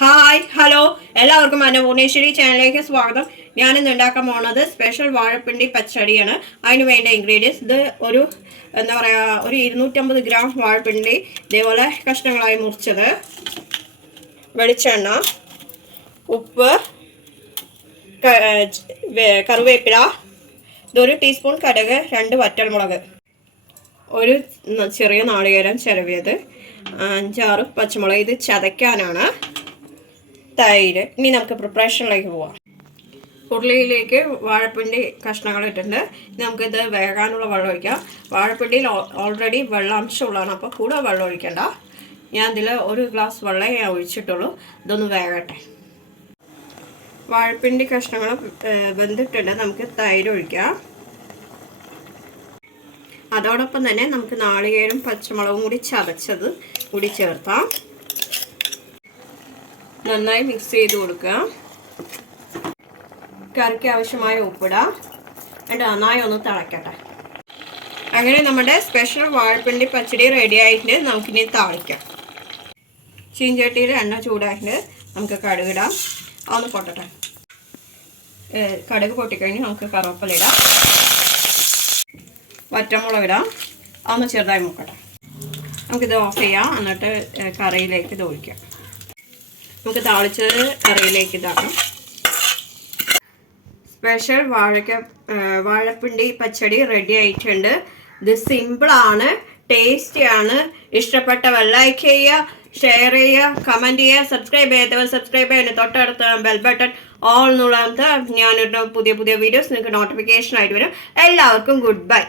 Hi hello എല്ലാവർക്കും Annapoorneshwari ചാനലിലേക്ക് സ്വാഗതം. ഞാനിന്ന് ഉണ്ടാക്കാൻ പോകുന്നത് സ്പെഷ്യൽ വാഴപ്പിണ്ടി പച്ചടിയാണ്. അതിന് വേണ്ട ഇൻഗ്രീഡിയൻസ് ഇത് ഒരു 250 ഗ്രാം വാഴപ്പിണ്ടി ഇതേപോലെ കഷ്ണങ്ങളായി മുറിച്ചത്, വെളിച്ചെണ്ണ, ഉപ്പ്, കറിവേപ്പില, ഇതൊരു ടീസ്പൂൺ കടുക്, 2 വറ്റൽമുളക്, ഒരു ചെറിയ നാളികേരം ചിരവിയത്, 5-6 പച്ചമുളക്. ഇത് ചതയ്ക്കാനാണ്. തൈര്. ഇനി നമുക്ക് പ്രിപ്പറേഷനിലേക്ക് പോവാം. ഉരുളിയിലേക്ക് വാഴപ്പിണ്ടി കഷ്ണങ്ങൾ ഇട്ടിട്ടുണ്ട്. നമുക്കിത് വേകാനുള്ള വെള്ളം ഒഴിക്കാം. വാഴപ്പിണ്ടിയിൽ ഓൾറെഡി വെള്ളാംശമുള്ളതാണ്, അപ്പോൾ കൂടെ വെള്ളം ഒഴിക്കണ്ട. ഞാൻ ഇതിൽ 1 ഗ്ലാസ് വെള്ളമേ ഞാൻ ഒഴിച്ചിട്ടുള്ളൂ. ഇതൊന്ന് വേകട്ടെ. വാഴപ്പിണ്ടി കഷ്ണങ്ങൾ വെന്തിട്ടുണ്ട്. നമുക്ക് തൈര് ഒഴിക്കാം. അതോടൊപ്പം തന്നെ നമുക്ക് നാളികേരം പച്ചമുളകും കൂടി ചതച്ചത് കൂടി ചേർത്താം. നന്നായി മിക്സ് ചെയ്ത് കൊടുക്കുക. കറിക്ക് ആവശ്യമായ ഉപ്പിടാം. എന്നിട്ട് നന്നായി ഒന്ന് തിളക്കട്ടെ. അങ്ങനെ നമ്മുടെ സ്പെഷ്യൽ വാഴപ്പിണ്ടി പച്ചടി റെഡി ആയിട്ട് നമുക്കിനി താളിക്കാം. ചീഞ്ചട്ടിയിൽ എണ്ണ ചൂടായിട്ട് നമുക്ക് കടുകിടാം. അതൊന്ന് പൊട്ടട്ടെ. കടുക് പൊട്ടിക്കഴിഞ്ഞ് നമുക്ക് കറിവേപ്പില ഇടാം. വറ്റമുളക് ഇടാം. അതൊന്ന് ചെറുതായി മുക്കട്ടെ. നമുക്കിത് ഓഫ് ചെയ്യാം. എന്നിട്ട് കറിയിലേക്ക് ഇത് ഒഴിക്കാം. നമുക്ക് താളിച്ചത് കറിയിലേക്ക് ഇടാം. സ്പെഷ്യൽ വാഴപ്പിണ്ടി പച്ചടി റെഡി ആയിട്ടുണ്ട്. ഇത് സിമ്പിളാണ്, ടേസ്റ്റിയാണ്. ഇഷ്ടപ്പെട്ടവർ ലൈക്ക് ചെയ്യുക, ഷെയർ ചെയ്യുക, കമൻറ്റ് ചെയ്യുക. സബ്സ്ക്രൈബ് ചെയ്യാത്തവർ സബ്സ്ക്രൈബ് ചെയ്യുക. തൊട്ടടുത്ത ബെൽ ബട്ടൺ ഓൾ എന്നുള്ളത് ഞാനിട്ട് പുതിയ വീഡിയോസ് നിങ്ങൾക്ക് നോട്ടിഫിക്കേഷൻ ആയിട്ട് വരും. എല്ലാവർക്കും ഗുഡ് ബൈ.